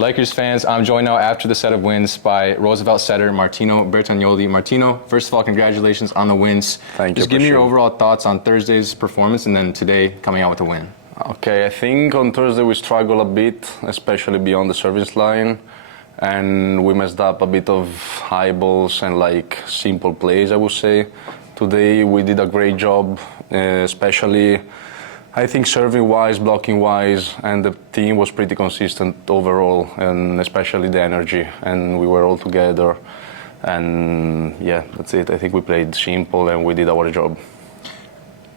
Lakers fans, I'm joined now after the set of wins by Roosevelt setter Martino Bertagnoli. Martino, first of all, congratulations on the wins. Thank you. Just give me your overall thoughts on Thursday's performance and then today coming out with a win. Okay, I think on Thursday we struggled a bit, especially beyond the service line, and we messed up a bit of high balls and simple plays, I would say. Today we did a great job, especially I think serving-wise, blocking-wise, and the team was pretty consistent overall, and especially the energy, and we were all together. And yeah, that's it. I think we played simple and we did our job.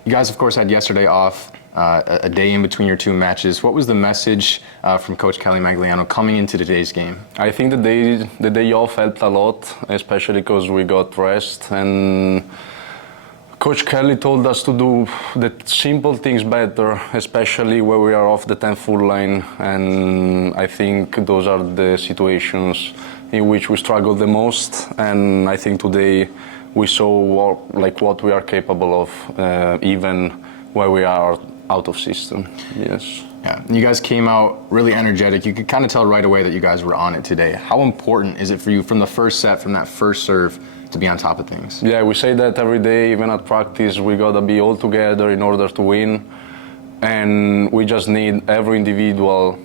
You guys, of course, had yesterday off, a day in between your two matches. What was the message from Coach Kelly Magliano coming into today's game? I think the day off helped a lot, especially because we got rest, and Coach Kelly told us to do the simple things better, especially where we are off the 10-foot line, and I think those are the situations in which we struggle the most, and I think today we saw what we are capable of, even where we are out of system. Yes. Yeah, you guys came out really energetic. You could kind of tell right away that you guys were on it today. How important is it for you from the first set, from that first serve, to be on top of things? Yeah, we say that every day, even at practice, we gotta be all together in order to win, and we just need every individual,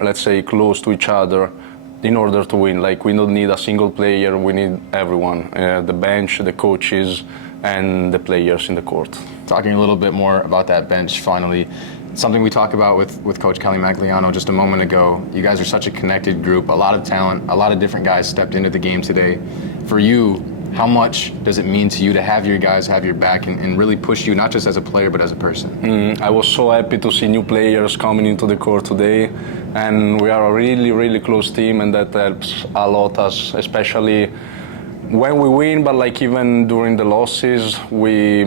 let's say, close to each other in order to win. We don't need a single player, we need everyone, the bench, the coaches, and the players in the court. Talking a little bit more about that bench finally, something we talked about with Coach Kelly Magliano just a moment ago. You guys are such a connected group, a lot of talent, a lot of different guys stepped into the game today. For you, how much does it mean to you to have your guys have your back and really push you, not just as a player, but as a person? I was so happy to see new players coming into the court today, and we are a really, really close team, and that helps a lot us, especially when we win, but even during the losses, we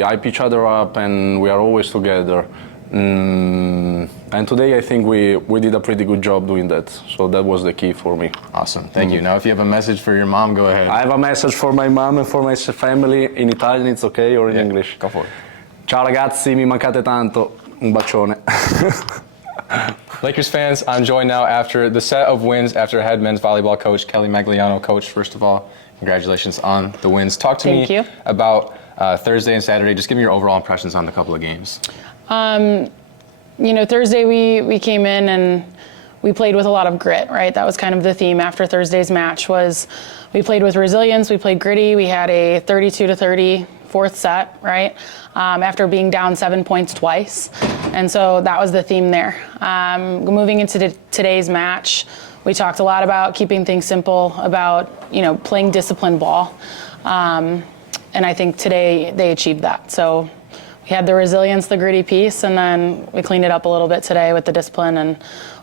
hype each other up, and we are always together. And today I think we did a pretty good job doing that, so that was the key for me. Awesome, thank you. Now if you have a message for your mom, go ahead. I have a message for my mom and for my family in Italian, it's okay, or in English? Go for it. Ciao ragazzi, mi mancate tanto. Un bacione. Lakers fans, I'm joined now after the set of wins after head men's volleyball coach Kelly Magliano. Coach, first of all, congratulations on the wins. Talk to me about Thursday and Saturday. Just give me your overall impressions on the couple of games. Thursday we came in and we played with a lot of grit, right? That was kind of the theme after Thursday's match was we played with resilience, we played gritty, we had a 32-30 fourth set, right? After being down 7 points twice. And so that was the theme there. Moving into today's match, we talked a lot about keeping things simple, about, playing disciplined ball. And I think today they achieved that. So we had the resilience, the gritty piece, and then we cleaned it up a little bit today with the discipline, and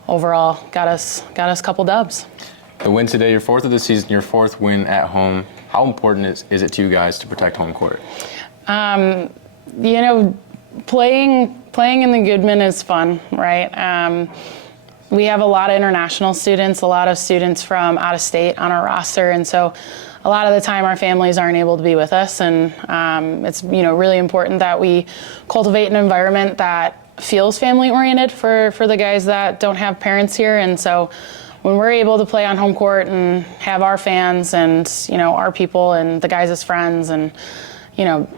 overall got us a couple dubs. The win today, your fourth of the season, your fourth win at home. How important is it to you guys to protect home court? Playing in the Goodman is fun, right? We have a lot of international students, a lot of students from out of state on our roster, and so a lot of the time our families aren't able to be with us, and it's really important that we cultivate an environment that feels family oriented for the guys that don't have parents here. And so when we're able to play on home court and have our fans and our people and the guys as friends and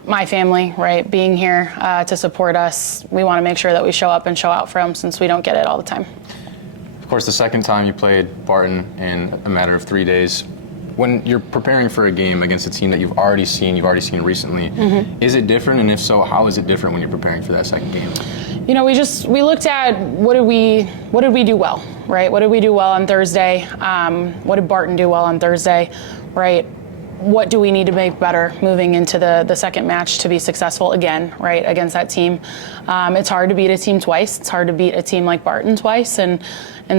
my family, right, being here to support us, we want to make sure that we show up and show out for them, since we don't get it all the time. Of course, the second time you played Barton in a matter of 3 days. When you're preparing for a game against a team that you've already seen recently, is it different? And if so, how is it different when you're preparing for that second game? We looked at what did we do well, right? What did we do well on Thursday? What did Barton do well on Thursday, right? What do we need to make better moving into the second match to be successful again, right, against that team? It's hard to beat a team twice. It's hard to beat a team like Barton twice, and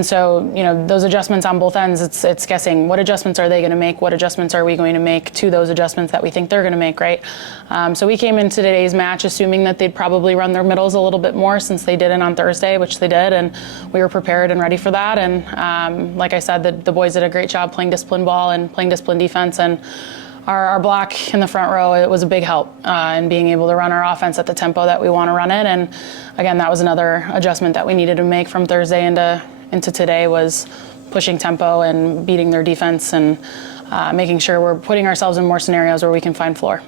so those adjustments on both ends. It's guessing what adjustments are they going to make? What adjustments are we going to make to those adjustments that we think they're going to make, right? So we came into today's match assuming that they'd probably run their middles a little bit more, since they didn't on Thursday, which they did, and we were prepared and ready for that. And like I said, the boys did a great job playing disciplined ball and playing disciplined defense, and our block in the front row, it was a big help in being able to run our offense at the tempo that we want to run it. And again, that was another adjustment that we needed to make from Thursday into today was pushing tempo and beating their defense and making sure we're putting ourselves in more scenarios where we can find floor.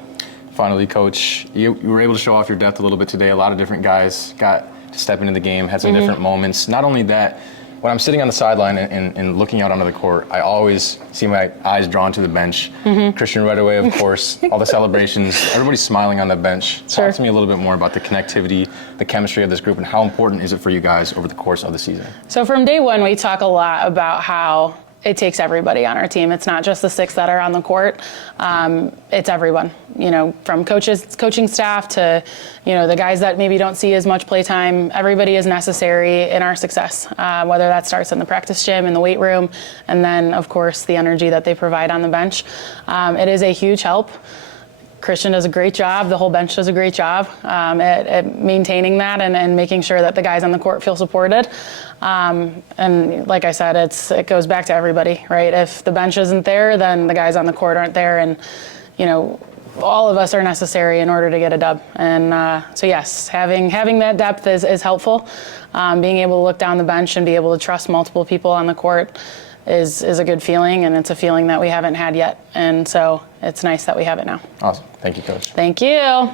Finally, Coach, you were able to show off your depth a little bit today. A lot of different guys got to step into the game, had some different moments. Not only that, when I'm sitting on the sideline and looking out onto the court, I always see my eyes drawn to the bench. Christian right away, of course, all the celebrations, everybody's smiling on the bench. Sure. Talk to me a little bit more about the connectivity, the chemistry of this group, and how important is it for you guys over the course of the season? So from day one, we talk a lot about how it takes everybody on our team. It's not just the 6 that are on the court. It's everyone, from coaching staff to, the guys that maybe don't see as much play time. Everybody is necessary in our success, whether that starts in the practice gym, in the weight room, and then, of course, the energy that they provide on the bench. It is a huge help. Christian does a great job. The whole bench does a great job at maintaining that and making sure that the guys on the court feel supported. And like I said, it goes back to everybody, right? If the bench isn't there, then the guys on the court aren't there, and all of us are necessary in order to get a dub. And so yes, having that depth is helpful. Being able to look down the bench and be able to trust multiple people on the court is a good feeling, and it's a feeling that we haven't had yet. And so it's nice that we have it now. Awesome. Thank you, Coach. Thank you.